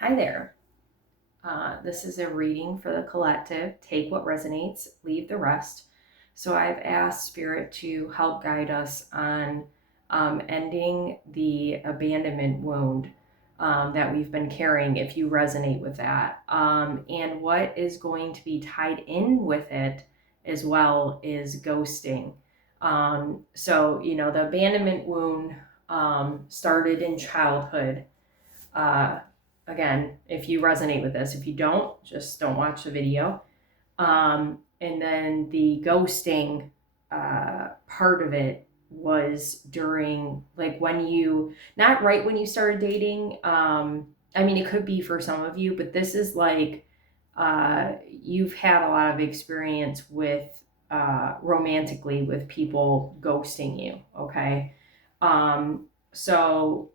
Hi there. This is a reading for the collective. Take what resonates, leave the rest. So I've asked Spirit to help guide us on ending the abandonment wound that we've been carrying, if you resonate with that. And what is going to be tied in with it as well is ghosting. The abandonment wound started in childhood. Uh, Again, if you resonate with this, if you don't, just don't watch the video. And then the ghosting part of it was during, like, when you, not right when you started dating. I mean, it could be for some of you, but this is like you've had a lot of experience with romantically with people ghosting you, okay? So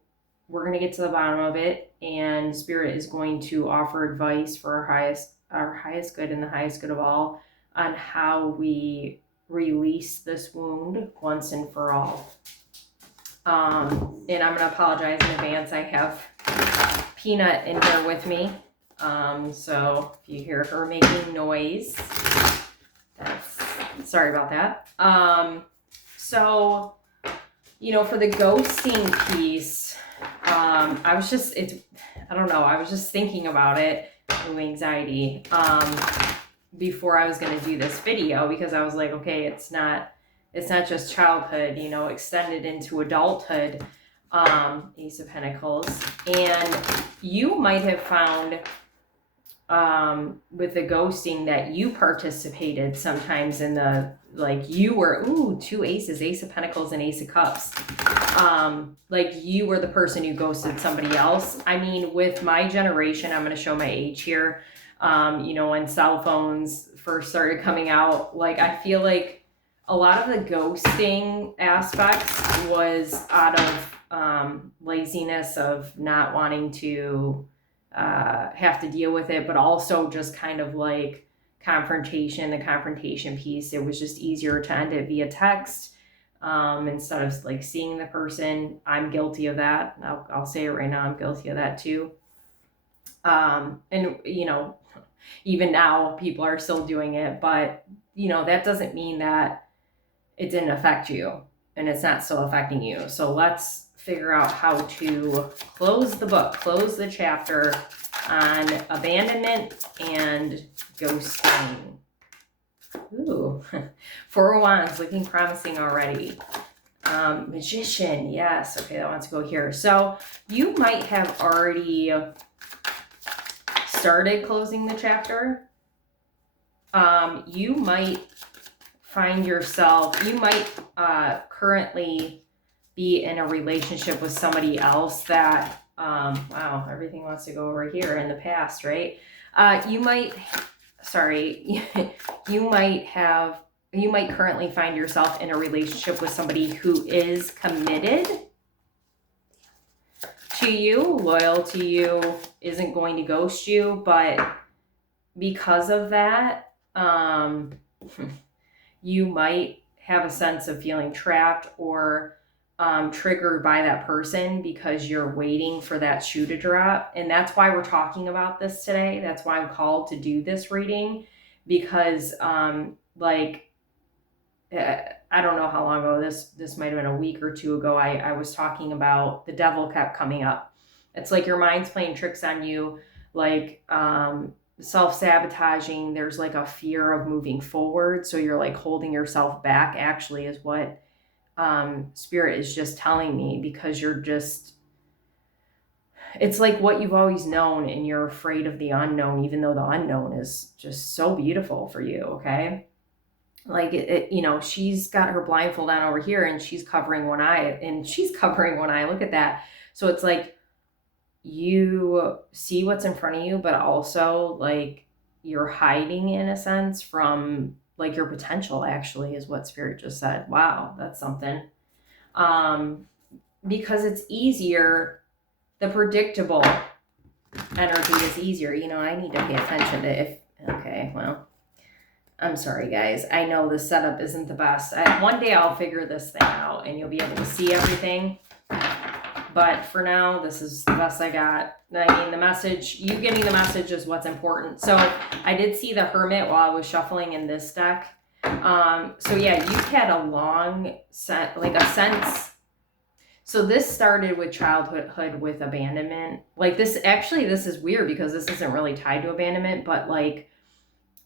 we're going to get to the bottom of it, and Spirit is going to offer advice for our highest good and the highest good of all on how we release this wound once and for all. And I'm going to apologize in advance. I have Peanut in here with me. So if you hear her making noise, sorry about that. For the ghosting piece, I was just thinking about it, with anxiety, before I was going to do this video, because I was like, okay, it's not just childhood, extended into adulthood, Ace of Pentacles. And you might have found, with the ghosting, that you participated sometimes in the, like, you were, two aces, Ace of Pentacles and Ace of Cups. Like you were the person who ghosted somebody else. I mean, with my generation, I'm going to show my age here. When cell phones first started coming out, like, I feel like a lot of the ghosting aspects was out of laziness, of not wanting to have to deal with it, but also just kind of like the confrontation piece. It was just easier to end it via text instead of like seeing the person. I'm guilty of that. I'll say it right now. I'm guilty of that too. Even now people are still doing it, but that doesn't mean that it didn't affect you and it's not still affecting you. So let's figure out how to close the book, close the chapter on abandonment and ghosting. Ooh, Four of Wands, looking promising already. Magician, yes. Okay, that wants to go here. So you might have already started closing the chapter. You might find yourself, you might currently be in a relationship with somebody else that, wow, everything wants to go over here in the past, right? You might currently find yourself in a relationship with somebody who is committed to you, loyal to you, isn't going to ghost you, but because of that, you might have a sense of feeling trapped or triggered by that person because you're waiting for that shoe to drop. And that's why we're talking about this today. That's why I'm called to do this reading, because I don't know how long ago, this might have been a week or two ago, I was talking about the devil kept coming up. It's like your mind's playing tricks on you, like self-sabotaging. There's like a fear of moving forward, so you're like holding yourself back, actually, is what Spirit is just telling me, because it's like what you've always known and you're afraid of the unknown, even though the unknown is just so beautiful for you. Okay, like she's got her blindfold on over here and she's covering one eye, look at that. So it's like you see what's in front of you, but also like you're hiding, in a sense, from like your potential, actually, is what Spirit just said. Wow, that's something. Because it's easier, the predictable energy is easier. I need to pay attention to I'm sorry, guys. I know the setup isn't the best. One day I'll figure this thing out and you'll be able to see everything. But for now, this is the best I got. I mean, the message, you getting the message is what's important. So I did see the Hermit while I was shuffling in this deck. So yeah, you've had a long sense. So this started with childhood with abandonment. Like this is weird because this isn't really tied to abandonment, but like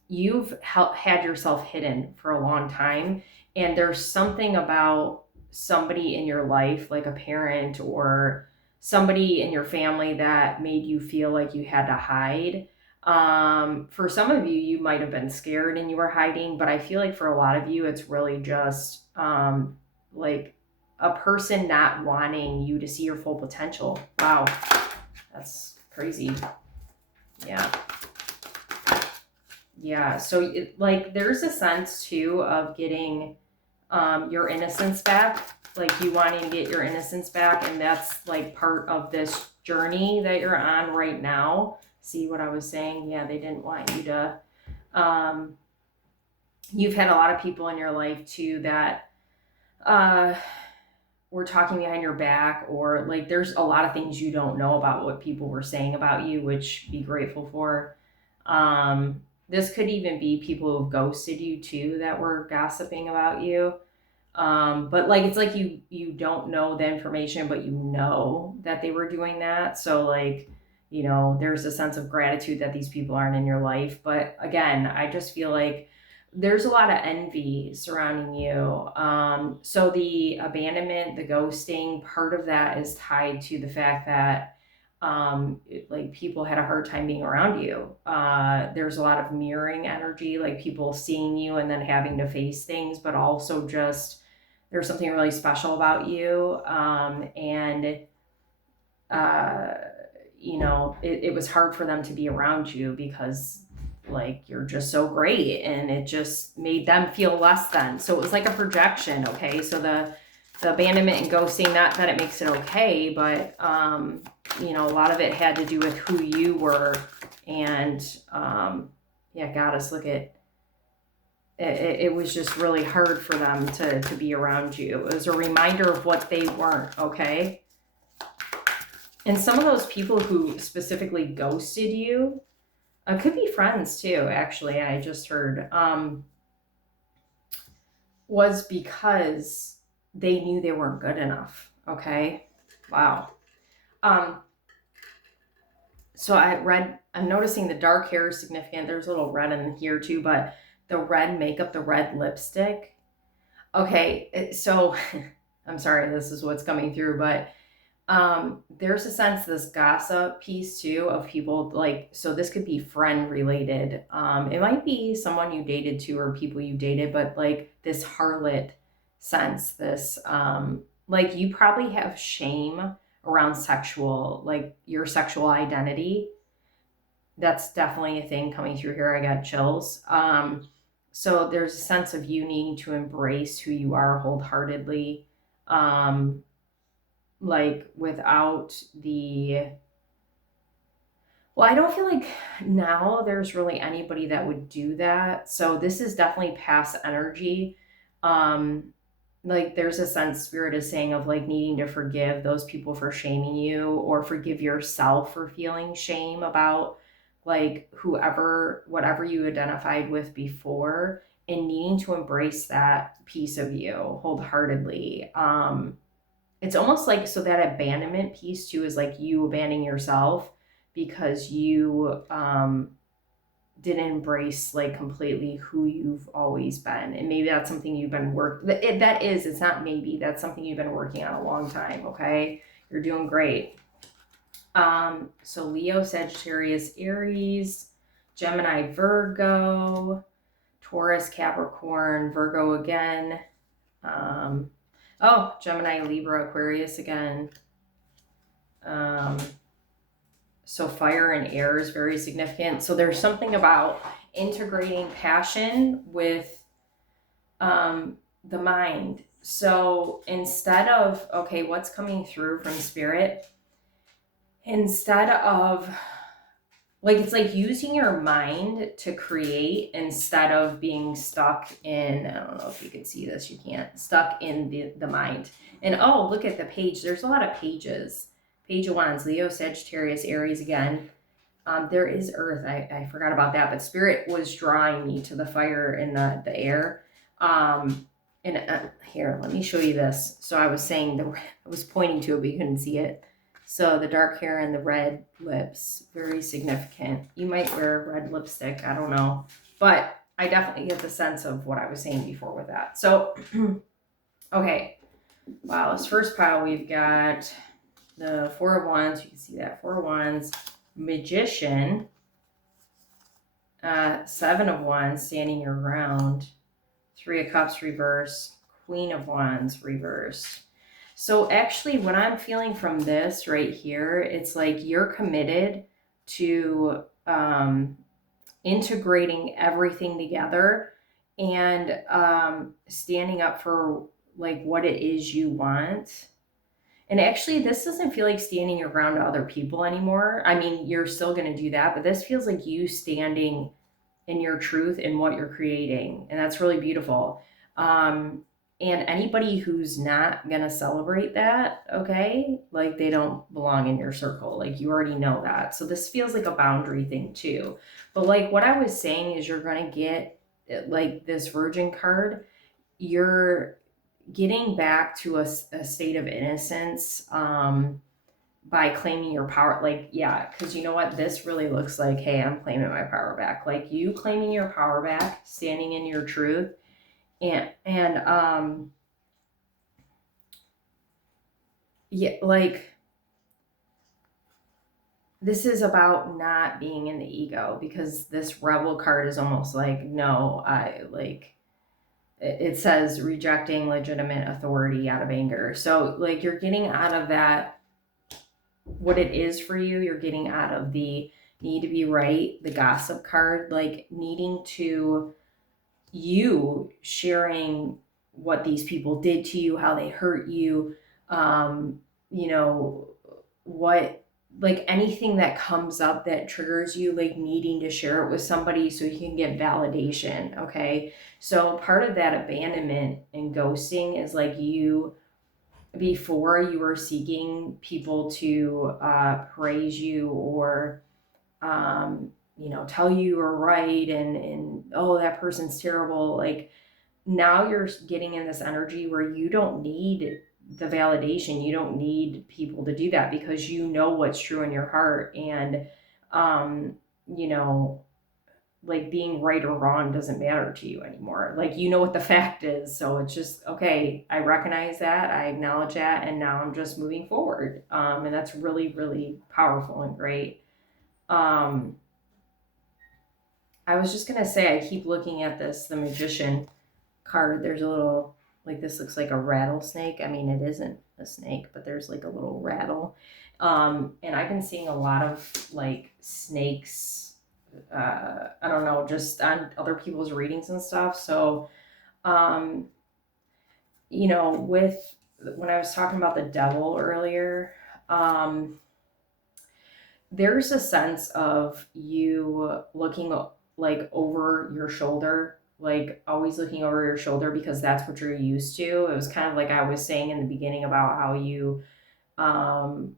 you've had yourself hidden for a long time. And there's something about somebody in your life, like a parent or somebody in your family that made you feel like you had to hide. For some of you, you might have been scared and you were hiding, but I feel like for a lot of you, it's really just like a person not wanting you to see your full potential. Wow, that's crazy. Yeah. So like there's a sense too of getting your innocence back, like you wanting to get your innocence back, and that's like part of this journey that you're on right now. See what I was saying? Yeah, they didn't want you to you've had a lot of people in your life too that were talking behind your back, or like there's a lot of things you don't know about what people were saying about you, which be grateful for. This could even be people who've ghosted you too that were gossiping about you. But like it's like you don't know the information, but you know that they were doing that. So like, you know, there's a sense of gratitude that these people aren't in your life. But again, I just feel like there's a lot of envy surrounding you. So the abandonment, the ghosting, part of that is tied to the fact that like people had a hard time being around you. There's a lot of mirroring energy, like people seeing you and then having to face things, but also just there's something really special about you. You know, it was hard for them to be around you because like you're just so great, and it just made them feel less than. So it was like a projection. Okay, so the abandonment and ghosting, not that it makes it okay, but you know, a lot of it had to do with who you were. And yeah, goddess, look at it was just really hard for them to be around you. It was a reminder of what they weren't. Okay, and some of those people who specifically ghosted you could be friends too, actually. I just heard was because they knew they weren't good enough. Okay, wow. So I'm noticing the dark hair is significant. There's a little red in here too, but the red makeup, the red lipstick. Okay, so I'm sorry, this is what's coming through, but there's a sense, this gossip piece too of people, like, so this could be friend related. It might be someone you dated too, or people you dated, but like this harlot sense, this like you probably have shame around like your sexual identity. That's definitely a thing coming through here. I got chills. So there's a sense of you needing to embrace who you are wholeheartedly. Like without well, I don't feel like now there's really anybody that would do that. So this is definitely past energy. Like there's a sense spirit is saying of like needing to forgive those people for shaming you, or forgive yourself for feeling shame about like whatever you identified with before, and needing to embrace that piece of you wholeheartedly. It's almost like, so that abandonment piece too is like you abandoning yourself because you didn't embrace like completely who you've always been. And maybe that's something you've been it's not maybe, that's something you've been working on a long time. Okay, you're doing great. So Leo, Sagittarius, Aries, Gemini, Virgo, Taurus, Capricorn, Virgo again. Oh, Gemini, Libra, Aquarius again. So fire and air is very significant. So there's something about integrating passion with the mind. So instead of, okay, what's coming through from spirit? Instead of like it's like using your mind to create instead of being stuck in, I don't know if you can see this, you can't, stuck in the mind. And oh, look at the page, there's a lot of pages. Page of Wands, Leo, Sagittarius, Aries again. There is Earth, I forgot about that, but Spirit was drawing me to the fire and the air. And here, let me show you this. So I was saying, I was pointing to it, but you couldn't see it. So the dark hair and the red lips, very significant. You might wear red lipstick, I don't know. But I definitely get the sense of what I was saying before with that. So, okay. Wow, this first pile, we've got the Four of Wands. You can see that, Four of Wands, Magician, Seven of Wands, standing your ground, Three of Cups reverse, Queen of Wands reverse. So actually what I'm feeling from this right here, it's like you're committed to integrating everything together and standing up for like what it is you want. And actually, this doesn't feel like standing your ground to other people anymore. I mean, you're still going to do that, but this feels like you standing in your truth and what you're creating. And that's really beautiful. And anybody who's not going to celebrate that, okay, like they don't belong in your circle. Like you already know that. So this feels like a boundary thing too. But like what I was saying is you're going to get like this Virgin card. You're getting back to a state of innocence by claiming your power. Like, yeah, because you know what? This really looks like, hey, I'm claiming my power back. Like you claiming your power back, standing in your truth, and yeah, like this is about not being in the ego, because this Rebel card is almost like, no, I like, it says rejecting legitimate authority out of anger. So like you're getting out of that, what it is for you, you're getting out of the need to be right, the gossip card, like needing to, you sharing what these people did to you, how they hurt you, you know, what, like anything that comes up that triggers you, like needing to share it with somebody so you can get validation. Okay. So part of that abandonment and ghosting is like you, before you were seeking people to praise you or you know, tell you are right, and oh, that person's terrible. Like now you're getting in this energy where you don't need the validation, you don't need people to do that, because you know what's true in your heart. And you know, like being right or wrong doesn't matter to you anymore. Like you know what the fact is, so it's just okay, I recognize that, I acknowledge that, and now I'm just moving forward. And that's really, really powerful and great. I was just gonna say, I keep looking at this, the Magician card. There's a little, like this looks like a rattlesnake. I mean, it isn't a snake, but there's like a little rattle. And I've been seeing a lot of like snakes, I don't know, just on other people's readings and stuff. So, you know, with when I was talking about the devil earlier, there's a sense of you looking like over your shoulder, like always looking over your shoulder, because that's what you're used to. It was kind of like I was saying in the beginning about how you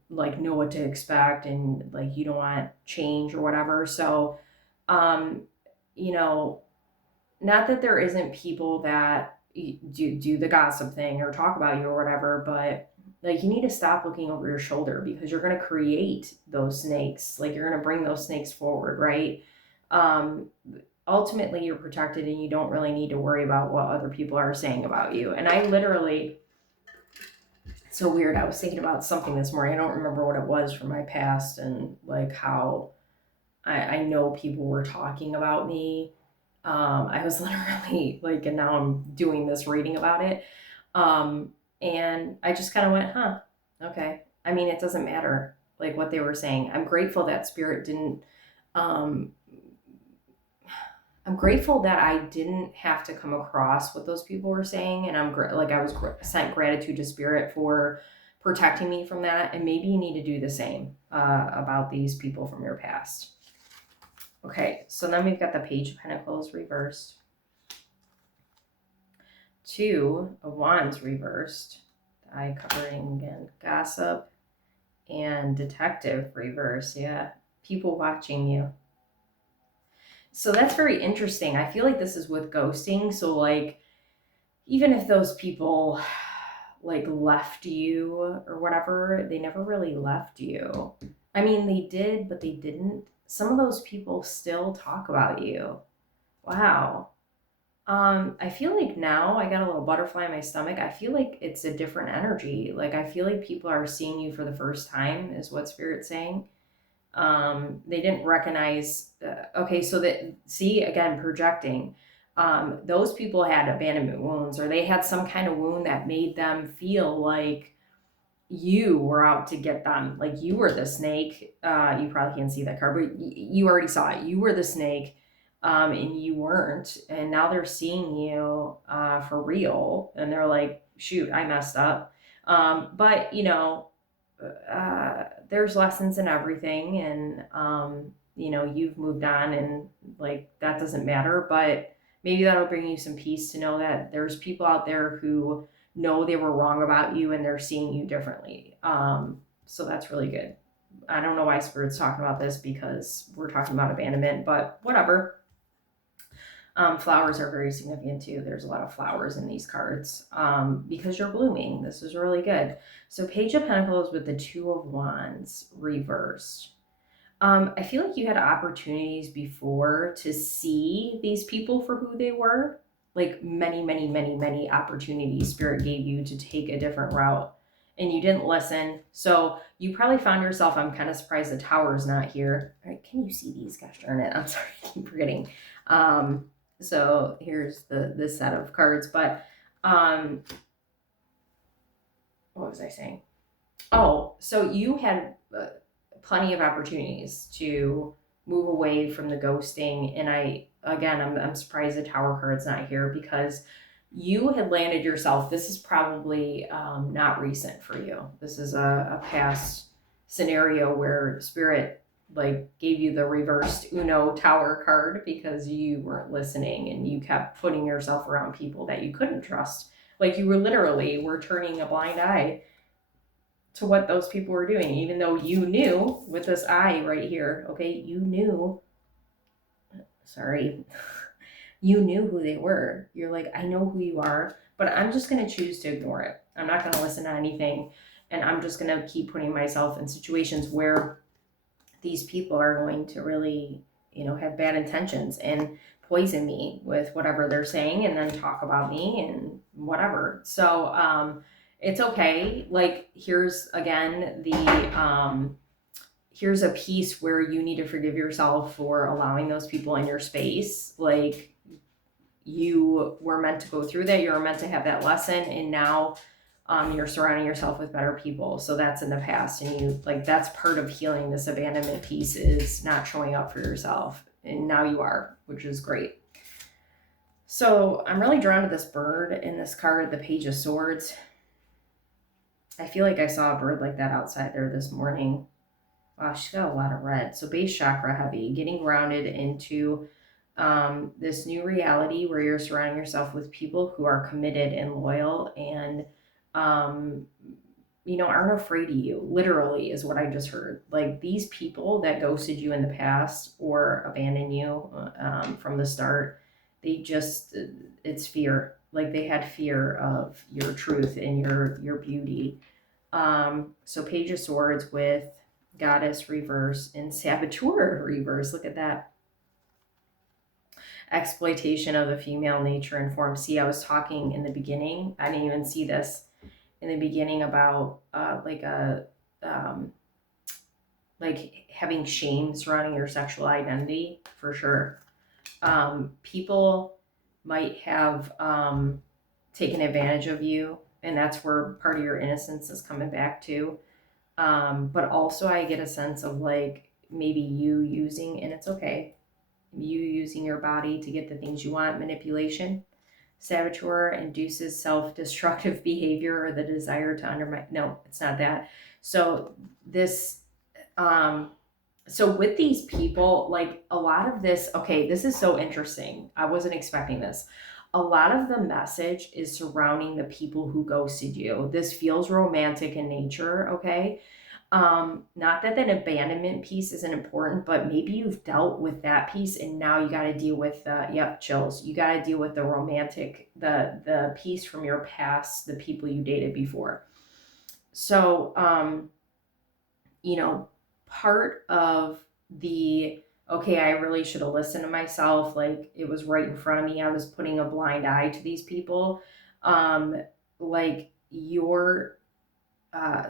like know what to expect, and like you don't want change or whatever. So you know, not that there isn't people that do the gossip thing or talk about you or whatever, but like you need to stop looking over your shoulder, because you're going to create those snakes. Like you're going to bring those snakes forward, right? um Ultimately you're protected, and you don't really need to worry about what other people are saying about you. And I literally, it's so weird, I was thinking about something this morning, I don't remember what it was from my past, and like how I know people were talking about me. I was literally like, and now I'm doing this reading about it. Um, and I just kind of went, huh, okay. I mean, it doesn't matter like what they were saying. I'm grateful that spirit didn't, um, I'm grateful that I didn't have to come across what those people were saying. And like, I was sent gratitude to spirit for protecting me from that. And maybe you need to do the same, about these people from your past. Okay, so then we've got the Page of Pentacles reversed. Two of Wands reversed. The eye covering again. Gossip and Detective reverse. Yeah, people watching you. So that's very interesting. I feel like this is with ghosting. So like, even if those people like left you or whatever, they never really left you. I mean, they did, but they didn't. Some of those people still talk about you. Wow. I feel like now I got a little butterfly in my stomach. I feel like it's a different energy. Like I feel like people are seeing you for the first time, is what Spirit's saying. They didn't recognize. Okay, so that, see, again, projecting. Those people had abandonment wounds, or they had some kind of wound that made them feel like you were out to get them, like you were the snake. You probably can't see that card, but you already saw it. You were the snake, and you weren't. And now they're seeing you for real, and they're like, "Shoot, I messed up." But you know, there's lessons in everything, and you know, you've moved on, and like that doesn't matter. But maybe that'll bring you some peace to know that there's people out there who know they were wrong about you and they're seeing you differently. So that's really good. I don't know why Spirit's talking about this, because we're talking about abandonment, but whatever. Flowers are very significant too. There's a lot of flowers in these cards because you're blooming. This is really good. So Page of Pentacles with the Two of Wands reversed. I feel like you had opportunities before to see these people for who they were. Like many, many, many, many opportunities Spirit gave you to take a different route, and you didn't listen. So you probably found yourself, I'm kind of surprised the Tower's not here. All right, can you see these? Gosh darn it. I'm sorry, I keep forgetting. So here's this set of cards, but what was I saying? Oh, so you had plenty of opportunities to move away from the ghosting, and I'm surprised the Tower card's not here, because you had landed yourself. This is probably not recent for you. This is a past scenario where Spirit like gave you the reversed Uno Tower card because you weren't listening and you kept putting yourself around people that you couldn't trust. Like you were turning a blind eye to what those people were doing, even though you knew with this eye right here, okay, you knew, sorry, you knew who they were. You're like, I know who you are, but I'm just going to choose to ignore it. I'm not going to listen to anything. And I'm just going to keep putting myself in situations where these people are going to really, you know, have bad intentions and poison me with whatever they're saying and then talk about me and whatever. So, it's okay. Like, here's again here's a piece where you need to forgive yourself for allowing those people in your space. Like, you were meant to go through that. You were meant to have that lesson, and now you're surrounding yourself with better people. So that's in the past, and you like that's part of healing. This abandonment piece is not showing up for yourself, and now you are, which is great. So I'm really drawn to this bird in this card, the Page of Swords. I feel like I saw a bird like that outside there this morning. Wow, she's got a lot of red. So base chakra heavy, getting grounded into this new reality where you're surrounding yourself with people who are committed and loyal and, you know, aren't afraid of you. Literally is what I just heard. Like these people that ghosted you in the past or abandoned you from the start, they just, it's fear. Like they had fear of your truth and your beauty. So Page of Swords with Goddess reverse and Saboteur reverse. Look at that. Exploitation of the female nature and form. See, I was talking in the beginning. I didn't even see this in the beginning about like having shame surrounding your sexual identity, for sure. People might have taken advantage of you, and that's where part of your innocence is coming back to. But also I get a sense of like maybe you using, and it's okay, you using your body to get the things you want, manipulation. Saboteur induces self-destructive behavior or the desire to undermine. No, it's not that. So this So with these people, like a lot of this, okay, this is so interesting. I wasn't expecting this. A lot of the message is surrounding the people who ghosted you. This feels romantic in nature, okay? Not that that abandonment piece isn't important, but maybe you've dealt with that piece and now you got to deal with the, yep, chills. You got to deal with the romantic, the piece from your past, the people you dated before. So, you know, part of the, okay, I really should have listened to myself, like it was right in front of me, I was putting a blind eye to these people. um like your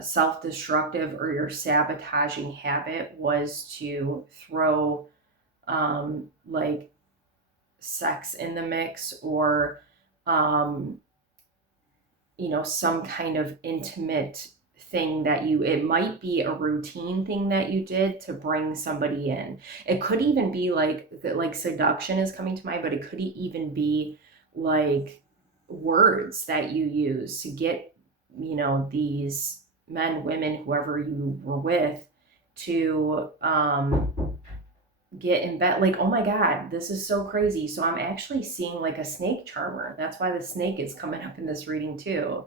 self-destructive or your sabotaging habit was to throw like sex in the mix, or um some kind of intimate thing that you, it might be a routine thing that you did to bring somebody in. It could even be like seduction is coming to mind, but it could even be like words that you use to get these men, women, whoever you were with, to get in bed. Like, oh my god, this is so crazy. So I'm actually seeing like a snake charmer. That's why the snake is coming up in this reading too.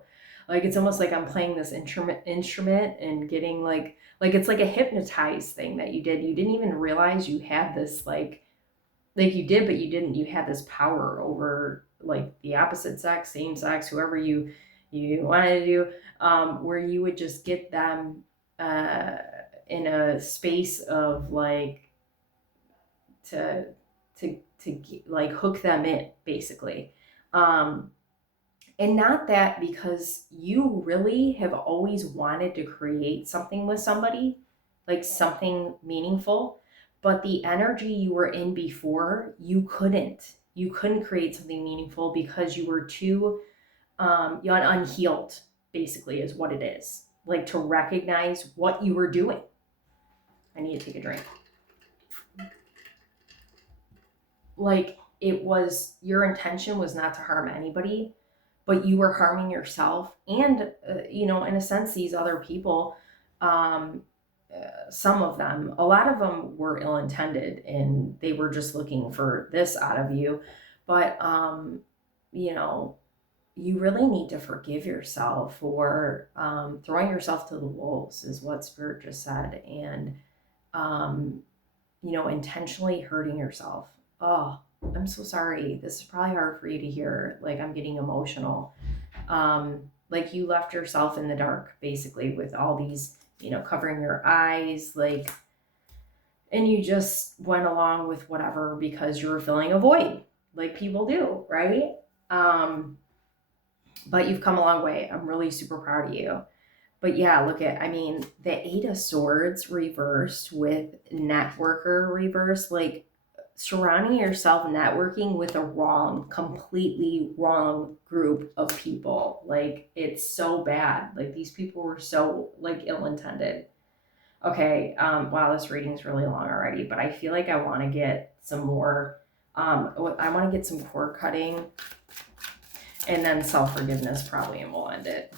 Like it's almost like I'm playing this instrument and getting like it's like a hypnotized thing that you did. You didn't even realize you had this like you did, but you didn't. You had this power over like the opposite sex, same sex, whoever you wanted to do, where you would just get them uh in a space of like to to like hook them in basically. um and not that, because you really have always wanted to create something with somebody, like something meaningful, but the energy you were in before, you couldn't create something meaningful because you were too you're unhealed, basically is what it is, like to recognize what you were doing. I need to take a drink. Like it was, your intention was not to harm anybody, but you were harming yourself and in a sense these other people. um some of them, a lot of them were ill-intended and they were just looking for this out of you. But you know you really need to forgive yourself for throwing yourself to the wolves, is what spirit just said. And um intentionally hurting yourself. Oh, I'm so sorry. This is probably hard for you to hear. Like, I'm getting emotional. Like, you left yourself in the dark, basically, with all these, covering your eyes, like, and you just went along with whatever because you were filling a void, like people do, right? Um, but you've come a long way. I'm really super proud of you. But yeah, look at, I mean, the Eight of Swords reversed with networker reversed, like surrounding yourself, networking with a completely wrong group of people. Like, it's so bad. Like, these people were so, like, ill-intended. Okay, wow, this reading's really long already, but I feel like I want to get some more, I want to get some cord cutting and then self-forgiveness probably, and we'll end it.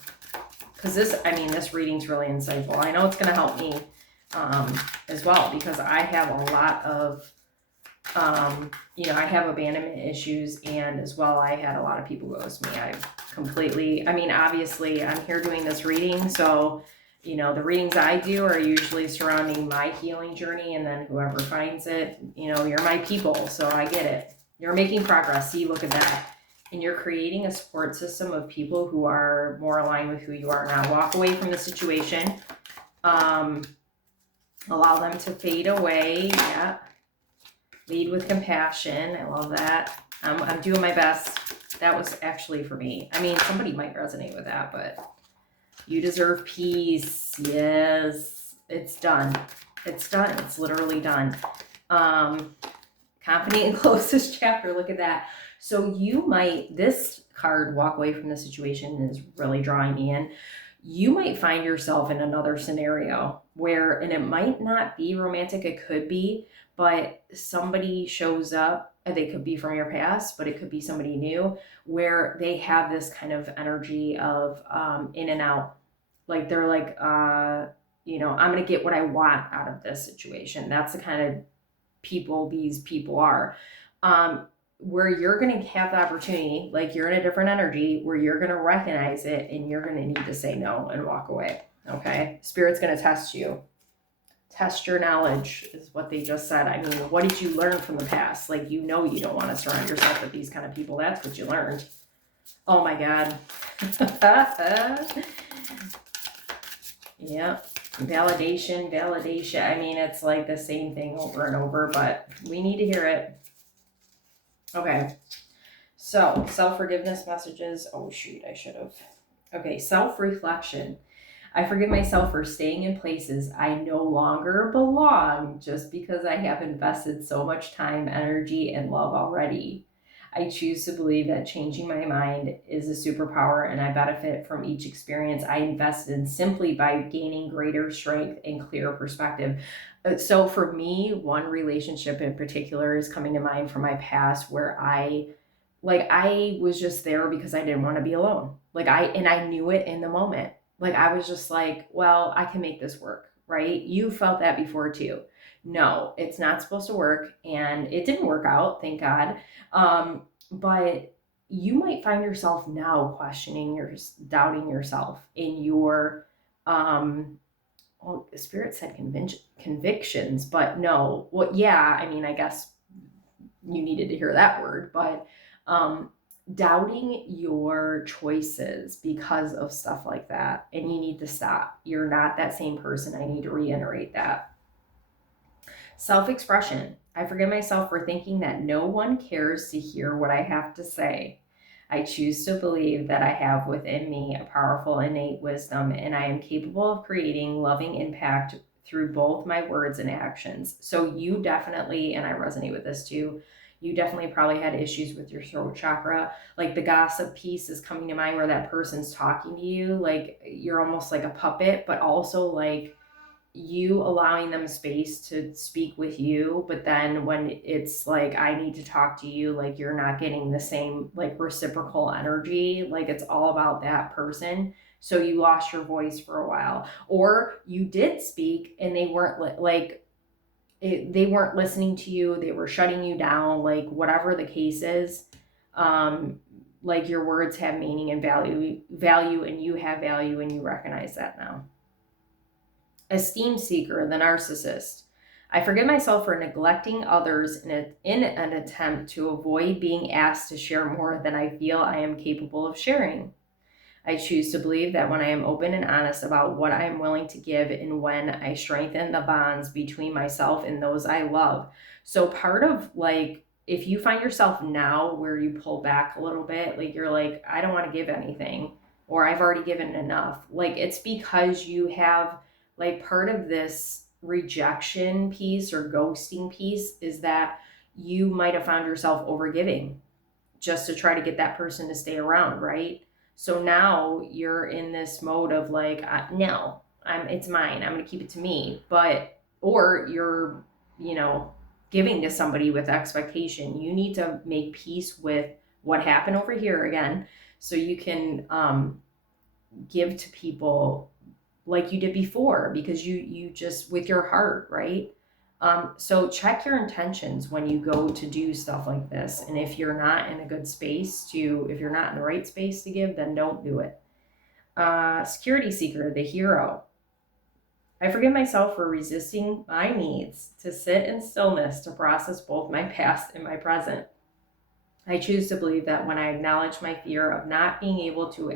Because this reading's really insightful. I know it's going to help me as well, because I have a lot of, I have abandonment issues, and as well, I had a lot of people ghost me. Obviously, I'm here doing this reading, so, the readings I do are usually surrounding my healing journey, and then whoever finds it, you're my people, so I get it. You're making progress. See, look at that. And you're creating a support system of people who are more aligned with who you are now. Walk away from the situation. Allow them to fade away. Yeah. Lead with compassion. I love that. I'm doing my best. That was actually for me. Somebody might resonate with that, but you deserve peace. Yes. It's done. It's done. It's literally done. Confident and close this chapter. Look at that. So this card, walk away from the situation, is really drawing me in. You might find yourself in another scenario where, and it might not be romantic, it could be, but somebody shows up. They could be from your past, but it could be somebody new, where they have this kind of energy of in and out. Like they're like, I'm going to get what I want out of this situation. That's the kind of people these people are. Where you're going to have the opportunity, like you're in a different energy, where you're going to recognize it and you're going to need to say no and walk away. Okay. Spirit's going to test you. Test your knowledge is what they just said. I mean, what did you learn from the past? Like, you don't want to surround yourself with these kind of people. That's what you learned. Oh my God. Yeah. Validation. I mean, it's like the same thing over and over, but we need to hear it. Okay. So, self-forgiveness messages. Oh, shoot, I should have. Okay, self-reflection. I forgive myself for staying in places I no longer belong just because I have invested so much time, energy, and love already. I choose to believe that changing my mind is a superpower, and I benefit from each experience I invest in simply by gaining greater strength and clear perspective. So for me, one relationship in particular is coming to mind from my past where I was just there because I didn't want to be alone. I knew it in the moment. Like, I was just like, well, I can make this work, right? You felt that before too. No, it's not supposed to work. And it didn't work out, thank God. But you might find yourself now doubting yourself in your, Spirit said convictions, but no. Well, yeah, I mean, I guess you needed to hear that word, but doubting your choices because of stuff like that. And you need to stop. You're not that same person. I need to reiterate that. Self-expression. I forgive myself for thinking that no one cares to hear what I have to say. I choose to believe that I have within me a powerful innate wisdom, and I am capable of creating loving impact through both my words and actions. So you definitely, and I resonate with this too, you definitely probably had issues with your throat chakra. Like, the gossip piece is coming to mind where that person's talking to you, like you're almost like a puppet, but also like you allowing them space to speak with you. But then when it's like, I need to talk to you, like you're not getting the same like reciprocal energy. Like, it's all about that person. So you lost your voice for a while, or you did speak and they weren't they weren't listening to you. They were shutting you down, like whatever the case is. Like, your words have meaning and value, and you have value, and you recognize that now. Esteem seeker, the narcissist. I forgive myself for neglecting others in an attempt to avoid being asked to share more than I feel I am capable of sharing. I choose to believe that when I am open and honest about what I am willing to give, and when I strengthen the bonds between myself and those I love. So part of, like, if you find yourself now where you pull back a little bit, like you're like, I don't want to give anything, or I've already given enough. Like, it's because you have, like, part of this rejection piece or ghosting piece is that you might have found yourself overgiving just to try to get that person to stay around, right? So now you're in this mode of like, no, it's mine. I'm going to keep it to me. Or you're, giving to somebody with expectation. You need to make peace with what happened over here again, so you can give to people like you did before, because you just, with your heart, right? So check your intentions when you go to do stuff like this. And if you're not in a good space if you're not in the right space to give, then don't do it. Security seeker, the hero. I forgive myself for resisting my needs to sit in stillness to process both my past and my present. I choose to believe that when I acknowledge my fear of not being able to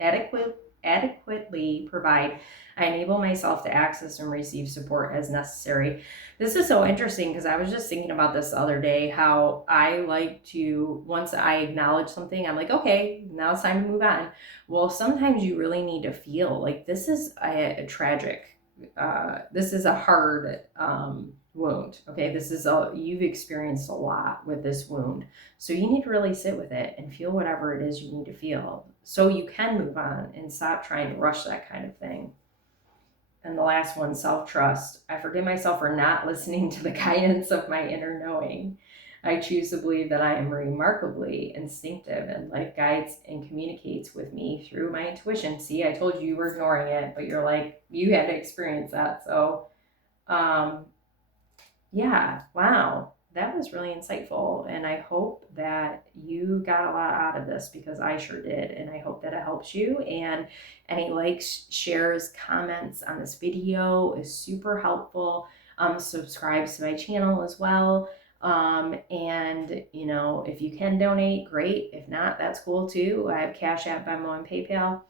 adequately provide, I enable myself to access and receive support as necessary. This is so interesting because I was just thinking about this the other day, how I like to, once I acknowledge something, I'm like, okay, now it's time to move on. Well, sometimes you really need to feel like this is a tragic, this is a hard wound. Okay, you've experienced a lot with this wound. So you need to really sit with it and feel whatever it is you need to feel, so you can move on and stop trying to rush that kind of thing. And the last one, self-trust. I forgive myself for not listening to the guidance of my inner knowing. I choose to believe that I am remarkably instinctive, and life guides and communicates with me through my intuition. See, I told you you were ignoring it, but you're like, you had to experience that. So, um, yeah, wow. That was really insightful. And I hope that you got a lot out of this because I sure did. And I hope that it helps you. And any likes, shares, comments on this video is super helpful. Subscribe to my channel as well. And if you can donate, great. If not, that's cool too. I have Cash App, Venmo, and PayPal.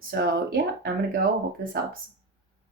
So yeah, I'm gonna go. Hope this helps.